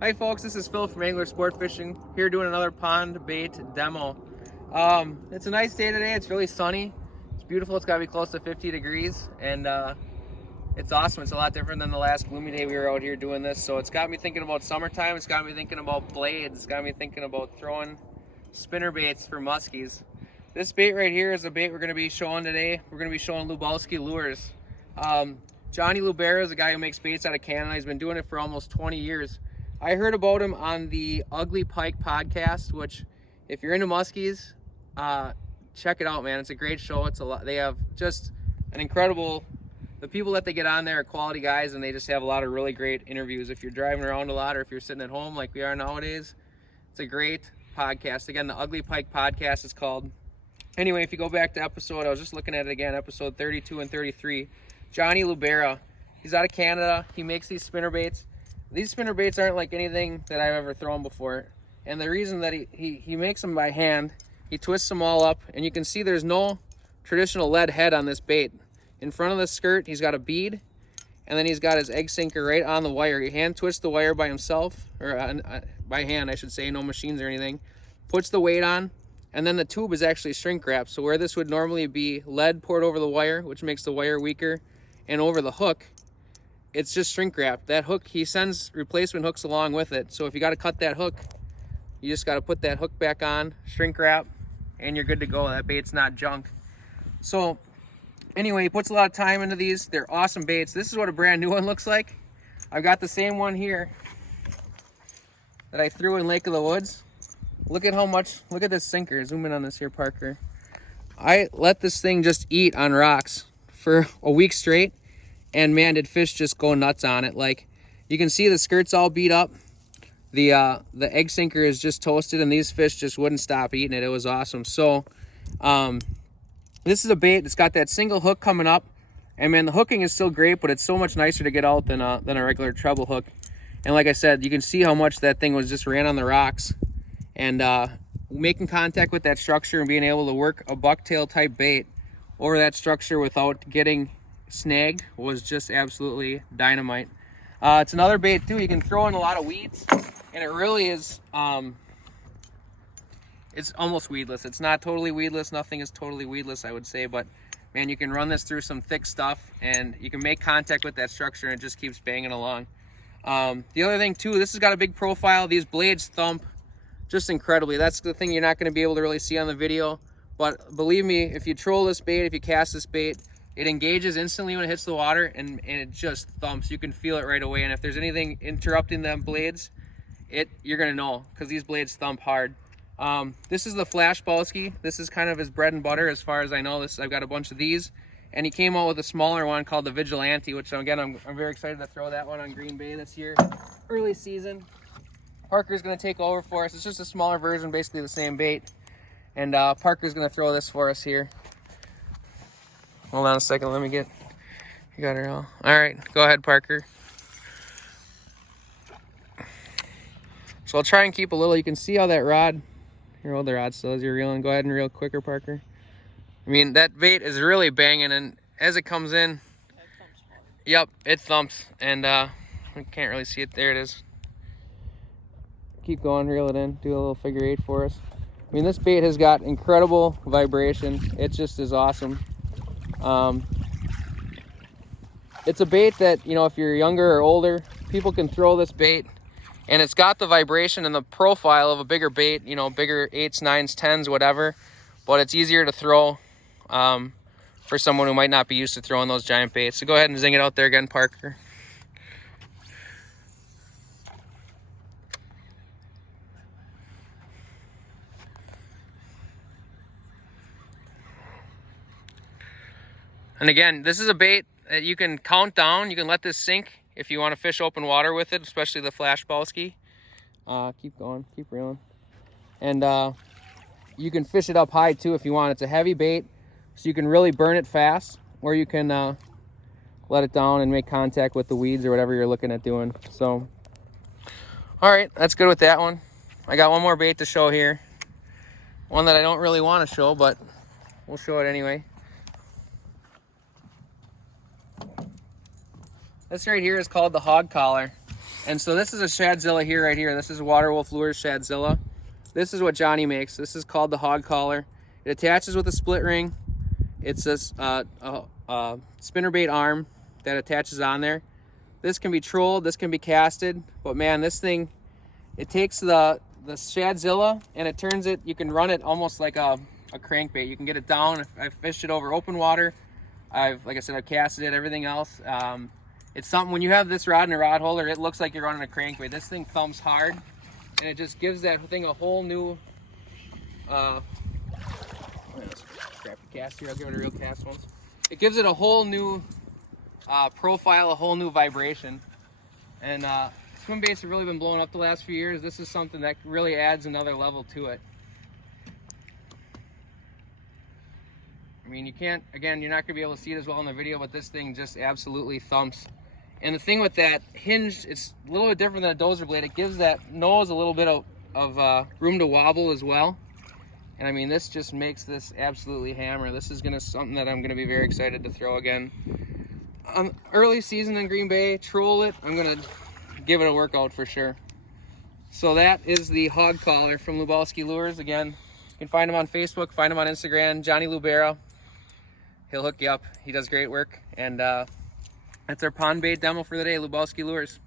Hi folks, this is Phil from Angler Sportfishing, here doing another pond bait demo. It's a nice day today. It's really sunny. It's beautiful. It's got to be close to 50 degrees and it's awesome. It's a lot different than the last gloomy day we were out here doing this. So it's got me thinking about summertime. It's got me thinking about blades. It's got me thinking about throwing spinner baits for muskies. This bait right here is a bait we're going to be showing today. We're going to be showing Lubowski lures. Johnny Lubera is a guy who makes baits out of Canada. He's been doing it for almost 20 years. I heard about him on the Ugly Pike podcast, which if you're into muskies, check it out, man. It's a great show. It's a lot. They have just an incredible, the people that they get on there are quality guys, and they just have a lot of really great interviews. If you're driving around a lot or if you're sitting at home like we are nowadays, it's a great podcast. Again, the Ugly Pike podcast is called. Anyway, if you go back to episode, I was just looking at it again, episode 32 and 33, Johnny Lubera, he's out of Canada. He makes these spinner baits. These spinner baits aren't like anything that I've ever thrown before. And the reason that he makes them by hand, he twists them all up, and you can see there's no traditional lead head on this bait. In front of the skirt, he's got a bead, and then he's got his egg sinker right on the wire. He hand twists the wire by himself, or by hand, I should say, no machines or anything. Puts the weight on, and then the tube is actually shrink wrapped. So where this would normally be lead poured over the wire, which makes the wire weaker, and over the hook, it's just shrink wrapped. That hook, he sends replacement hooks along with it. So if you got to cut that hook, you just got to put that hook back on, shrink wrap, and you're good to go. That bait's not junk. So anyway, he puts a lot of time into these. They're awesome baits. This is what a brand new one looks like. I've got the same one here that I threw in Lake of the Woods. Look at how much, look at this sinker. Zoom in on this here, Parker. I let this thing just eat on rocks for a week straight. And man, did fish just go nuts on it. Like, you can see the skirt's all beat up. The egg sinker is just toasted, and these fish just wouldn't stop eating it. It was awesome. So this is a bait that's got that single hook coming up. And man, the hooking is still great, but it's so much nicer to get out than a regular treble hook. And like I said, you can see how much that thing was just ran on the rocks. And making contact with that structure and being able to work a bucktail type bait over that structure without getting snagged was just absolutely dynamite. It's another bait too. You can throw in a lot of weeds, and it really is it's almost weedless. It's not totally weedless. Nothing is totally weedless, I would say, but man, you can run this through some thick stuff and you can make contact with that structure and it just keeps banging along. The other thing too, this has got a big profile. These blades thump just incredibly. That's the thing you're not going to be able to really see on the video, but believe me, if you troll this bait, if you cast this bait, it engages instantly when it hits the water, and it just thumps. You can feel it right away, and if there's anything interrupting them blades, you're gonna know, because these blades thump hard. This is the Flashbalsky. This is kind of his bread and butter as far as I know. I've got a bunch of these, and he came out with a smaller one called the Vigilante, which again, I'm very excited to throw that one on Green Bay this year, early season. Parker's gonna take over for us. It's just a smaller version, basically the same bait, and Parker's gonna throw this for us here. Hold on a second, let me get, you got her all. All right, go ahead, Parker. So I'll try and keep a little, you can see how that rod, here, hold the rod still as you're reeling. Go ahead and reel quicker, Parker. I mean, that bait is really banging, and as it comes in, yep, it thumps, and I can't really see it. There it is. Keep going, reel it in, do a little figure eight for us. I mean, this bait has got incredible vibration. It just is awesome. It's a bait that, you know, if you're younger or older, people can throw this bait, and it's got the vibration and the profile of a bigger bait, you know, bigger 8s, 9s, 10s, whatever, but it's easier to throw for someone who might not be used to throwing those giant baits. So go ahead and zing it out there again, Parker. And again, this is a bait that you can count down. You can let this sink if you want to fish open water with it, especially the Flashbalsky. Keep going, keep reeling. And you can fish it up high too if you want. It's a heavy bait, so you can really burn it fast, or you can let it down and make contact with the weeds or whatever you're looking at doing. So, all right, that's good with that one. I got one more bait to show here. One that I don't really want to show, but we'll show it anyway. This right here is called the Hawg collar, And so this is a Shadzilla here, right here. This is Water Wolf Lures Shadzilla. This is what Johnny makes. This is called the Hawg collar. It attaches with a split ring. It's a spinnerbait arm that attaches on there. This can be trolled, this can be casted, but man, this thing, it takes the Shadzilla and it turns it, you can run it almost like a crankbait. You can get it down. I've fished it over open water. Like I said, I've casted it, everything else. It's something, when you have this rod and a rod holder, it looks like you're running a crankbait. This thing thumps hard, and it just gives that thing a whole new, scrap the cast here, I'll give it a real cast once. It gives it a whole new profile, a whole new vibration. And swim baits have really been blowing up the last few years. This is something that really adds another level to it. I mean, you can't, again, you're not going to be able to see it as well in the video, but this thing just absolutely thumps. And the thing with that hinge, it's a little bit different than a dozer blade. It gives that nose a little bit of room to wobble as well. And I mean, this just makes this absolutely hammer. This is something that I'm going to be very excited to throw again. Early season in Green Bay, troll it. I'm going to give it a workout for sure. So that is the Hawg collar from Lubowski Lures. Again, you can find him on Facebook, find him on Instagram, Johnny Lubera. He'll hook you up. He does great work. And that's our pond bait demo for the day, Lubowski Lures.